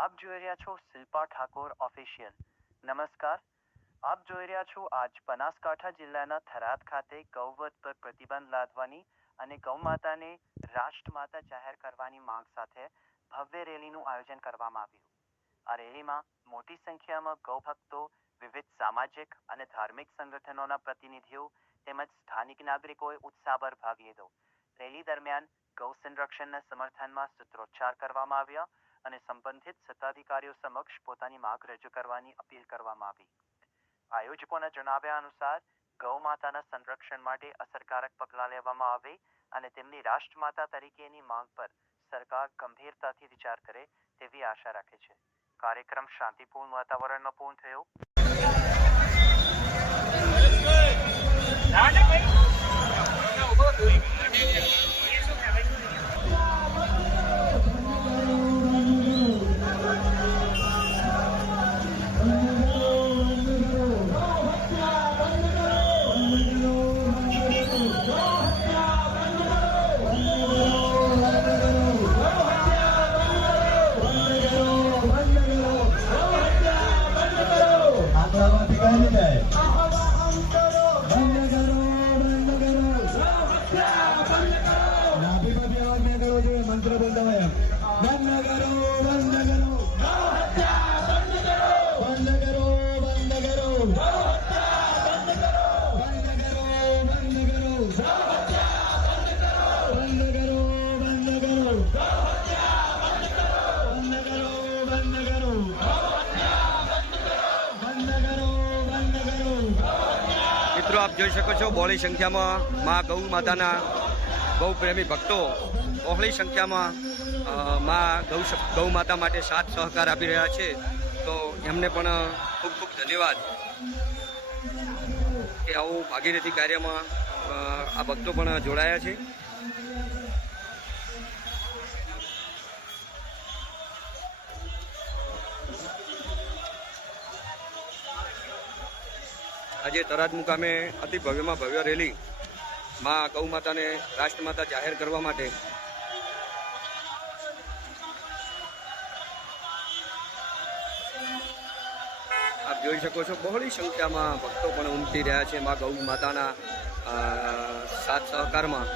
આપ જોઈ રહ્યા છો શિલ્પા ઠાકોર ઓફિશિયલ. નમસ્કાર. આપ જોઈ રહ્યા છો આજ બનાસકાંઠા જિલ્લાના થરાદ ખાતે ગૌવધ પર પ્રતિબંધ લાદવાની અને ગૌમાતાને રાષ્ટ્રમાતા જાહેર કરવાની માંગ સાથે ભવ્ય રેલીનું આયોજન કરવામાં આવ્યું. આ રેલીમાં મોટી સંખ્યામાં ગૌભક્તો, વિવિધ સામાજિક અને ધાર્મિક સંગઠનોના પ્રતિનિધિઓ તેમજ સ્થાનિક નાગરિકોએ ઉત્સાહભર ભાગ લીધો. રેલી દરમિયાન ગૌ સંરક્ષણના સમર્થનમાં સૂત્રોચ્ચાર કરવામાં આવ્યા અને સંબંધિત સત્તાધિકારીઓ સમક્ષ પોતાની માંગ રજૂ કરવાની અપીલ કરવામાં આવી. આયોજકોના જણાવ્યા અનુસાર ગૌ માતાના સંરક્ષણ માટે અસરકારક પગલાં લેવામાં આવે અને તેમની રાષ્ટ્રમાતા તરીકેની માંગ પર સરકાર ગંભીરતાથી વિચાર કરે તેવી આશા રાખે છે. કાર્યક્રમ શાંતિપૂર્ણ વાતાવરણમાં પૂર્ણ થયો. मंत्र बोलता है बंद करो बंद करो बंद करो बंद करो बंद करो बंद करो बंद करो बंद करो बंद करो बंद करो बंद करो बंद करो बंद करो મિત્રો આપ જોઈ શકો છો બહોળી સંખ્યામાં મા ગૌ માતાના ગૌ પ્રેમી ભક્તો બહોળી સંખ્યામાં ગૌ માતા માટે સાથ સહકાર આપી રહ્યા છે. તો એમને પણ ખૂબ ખૂબ ધન્યવાદ કે આવું ભાગીરથી કાર્યમાં આ ભક્તો પણ જોડાયા છે. આજે થરાદ મુકામે અતિ ભવ્યમાં ભવ્ય રેલી માં ગૌ માતાને રાષ્ટ્રમાતા જાહેર કરવા માટે આપ જોઈ શકો છો બહોળી સંખ્યામાં ભક્તો પણ ઉમટી રહ્યા છે માં ગૌ માતાના સાથ સહકારમાં.